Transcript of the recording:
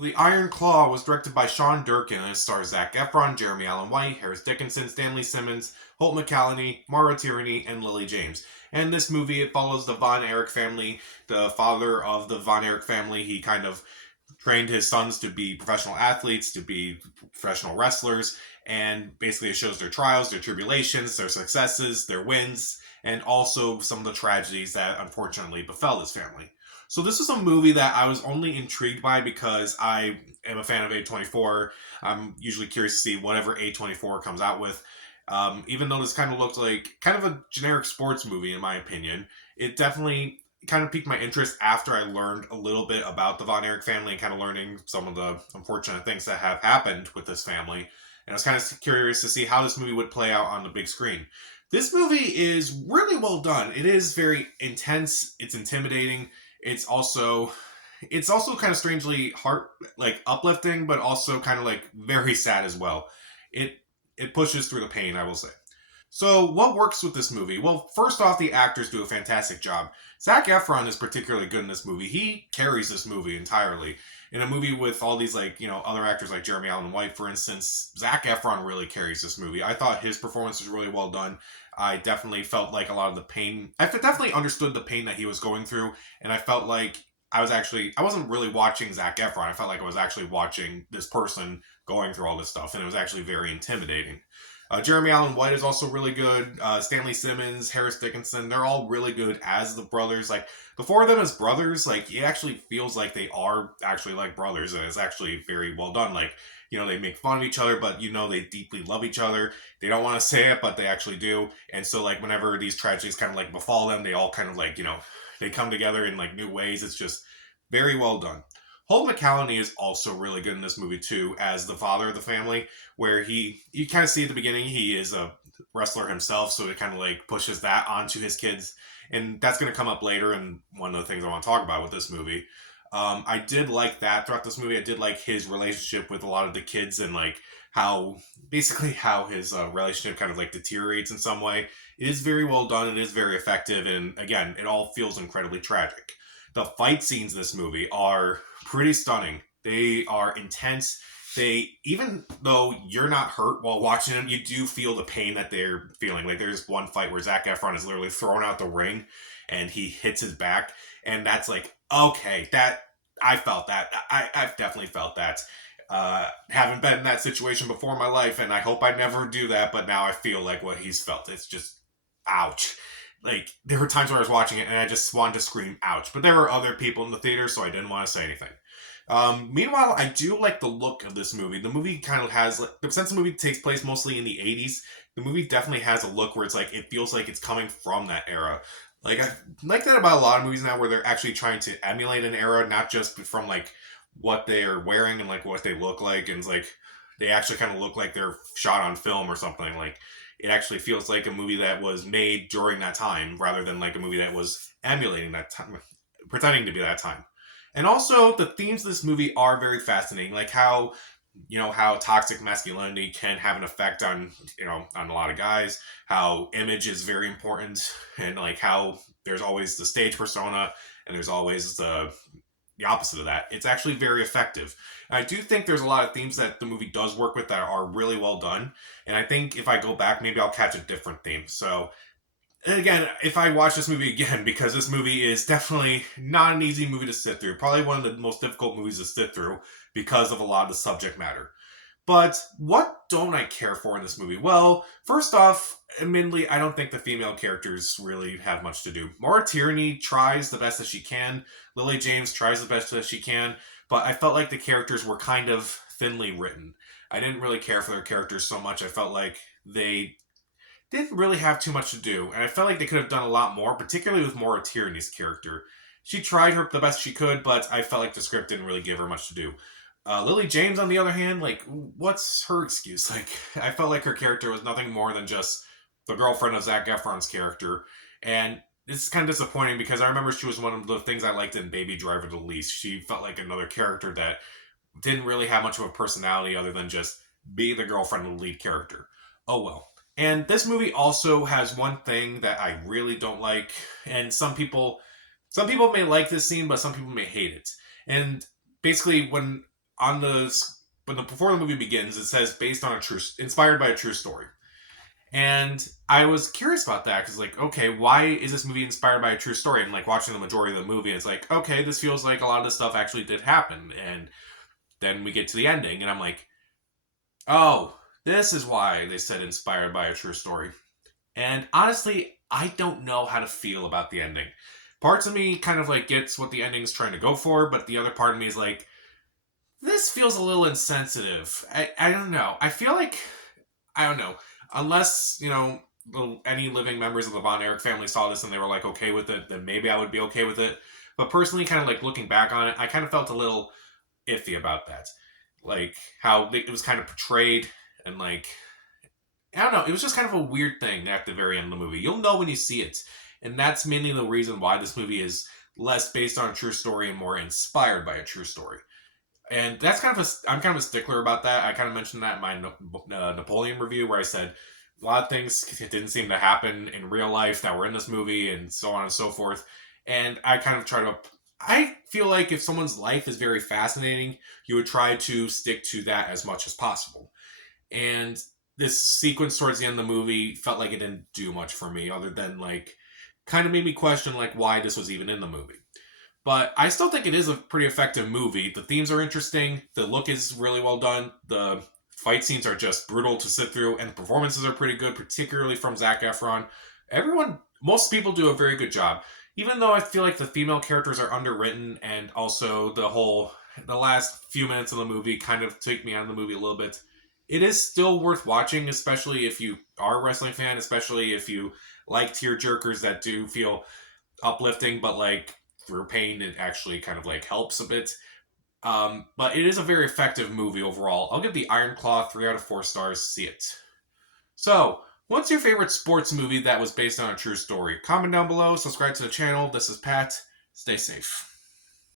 The Iron Claw was directed by Sean Durkin and it stars Zac Efron, Jeremy Allen White, Harris Dickinson, Stanley Simmons, Holt McCallany, Mara Tierney, and Lily James. And this movie, it follows the Von Erich family, the father of the Von Erich family. He kind of trained his sons to be professional athletes, to be professional wrestlers, and basically it shows their trials, their tribulations, their successes, their wins, and also some of the tragedies that unfortunately befell his family. So this is a movie that I was only intrigued by because I am a fan of A24. I'm usually curious to see whatever A24 comes out with. Even though this kind of looked like kind of a generic sports movie in my opinion, it definitely kind of piqued my interest after I learned a little bit about the Von Erich family and kind of learning some of the unfortunate things that have happened with this family. And I was kind of curious to see how this movie would play out on the big screen. This movie is really well done. It is very intense. It's intimidating. It's also it's also kind of strangely heart like uplifting, but also kind of like very sad as well. It it pushes through the pain, I will say. So, what works with this movie? Well, first off, the actors do a fantastic job. Zac Efron is particularly good in this movie. He carries this movie entirely. In a movie with all these, like, other actors like Jeremy Allen White, for instance, Zac Efron really carries this movie. I thought his performance was really well done. I definitely felt like a lot of the pain, I definitely understood the pain that he was going through, and I felt like I wasn't really watching Zac Efron. I felt like I was actually watching this person going through all this stuff, and it was actually very intimidating. Jeremy Allen White is also really good. Stanley Simmons, Harris Dickinson, they're all really good as the brothers. Like the four of them as brothers, like it actually feels like they are actually like brothers, and it's actually very well done. Like they make fun of each other, but they deeply love each other. They don't want to say it, but they actually do. And so like whenever these tragedies kind of like befall them, they all kind of like they come together in like new ways. It's just very well done. Holt McCallany is also really good in this movie too, as the father of the family, where you kind of see at the beginning he is a wrestler himself, so it kind of like pushes that onto his kids, and that's going to come up later in one of the things I want to talk about with this movie. I did like that throughout this movie. I did like his relationship with a lot of the kids and like how basically how his relationship kind of like deteriorates in some way. It is very well done. It is very effective, and again, it all feels incredibly tragic. The fight scenes in this movie are pretty stunning. They are intense. They, even though you're not hurt while watching them, you do feel the pain that they're feeling. Like there's one fight where Zac Efron is literally thrown out the ring and he hits his back, and that's like okay, that I felt that. I've definitely felt that. Haven't been in that situation before in my life, and I hope I never do that. But now I feel like what he's felt. It's just ouch. Like there were times where I was watching it and I just wanted to scream ouch, but there were other people in the theater, so I didn't want to say anything. Meanwhile, I do like the look of this movie. The movie kind of has, like, since the movie takes place mostly in the 80s, the movie definitely has a look where it's like, it feels like it's coming from that era. Like, I like that about a lot of movies now where they're actually trying to emulate an era, not just from like what they're wearing and like what they look like, and it's like they actually kind of look like they're shot on film or something. Like, it actually feels like a movie that was made during that time rather than like a movie that was emulating that time, pretending to be that time. And also, the themes of this movie are very fascinating, like how toxic masculinity can have an effect on on a lot of guys, how image is very important, and like how there's always the stage persona and there's always the opposite of that. It's actually very effective. I do think there's a lot of themes that the movie does work with that are really well done. And I think if I go back, maybe I'll catch a different theme. So, and again, if I watch this movie again, because this movie is definitely not an easy movie to sit through, probably one of the most difficult movies to sit through because of a lot of the subject matter. But what don't I care for in this movie? Well, first off, admittedly, I don't think the female characters really have much to do. Maura Tierney tries the best that she can. Lily James tries the best that she can. But I felt like the characters were kind of thinly written. I didn't really care for their characters so much. I felt like they didn't really have too much to do. And I felt like they could have done a lot more, particularly with Maura Tierney's character. She tried her the best she could, but I felt like the script didn't really give her much to do. Lily James, on the other hand, like, what's her excuse? Like, I felt like her character was nothing more than just the girlfriend of Zac Efron's character, and it's kind of disappointing because I remember she was one of the things I liked in Baby Driver the least. She felt like another character that didn't really have much of a personality other than just be the girlfriend of the lead character. Oh well. And this movie also has one thing that I really don't like, and some people may like this scene, but some people may hate it. And basically, when on before the movie begins, it says based on inspired by a true story. And I was curious about that because, like, okay, why is this movie inspired by a true story? And like watching the majority of the movie, it's like, okay, this feels like a lot of this stuff actually did happen. And then we get to the ending, and I'm like, oh, this is why they said inspired by a true story. And honestly, I don't know how to feel about the ending. Parts of me kind of like gets what the ending's trying to go for, but the other part of me is like, this feels a little insensitive. I don't know. I feel like, I don't know. Unless, any living members of the Von Erich family saw this and they were like okay with it, then maybe I would be okay with it. But personally, kind of like looking back on it, I kind of felt a little iffy about that. Like how it was kind of portrayed and like, I don't know, it was just kind of a weird thing at the very end of the movie. You'll know when you see it. And that's mainly the reason why this movie is less based on a true story and more inspired by a true story. And that's I'm kind of a stickler about that. I kind of mentioned that in my Napoleon review where I said a lot of things didn't seem to happen in real life that were in this movie and so on and so forth. And I kind of I feel like if someone's life is very fascinating, you would try to stick to that as much as possible. And this sequence towards the end of the movie felt like it didn't do much for me other than like kind of made me question like why this was even in the movie. But I still think it is a pretty effective movie. The themes are interesting. The look is really well done. The fight scenes are just brutal to sit through, and the performances are pretty good, particularly from Zac Efron. Most people do a very good job. Even though I feel like the female characters are underwritten, and also the last few minutes of the movie kind of take me out of the movie a little bit. It is still worth watching, especially if you are a wrestling fan, especially if you like tear jerkers that do feel uplifting, but like through pain, it actually kind of like helps a bit. But it is a very effective movie overall. I'll give the Iron Claw 3 out of 4 stars. See it. So, what's your favorite sports movie that was based on a true story? Comment down below, subscribe to the channel. This is Pat. Stay safe.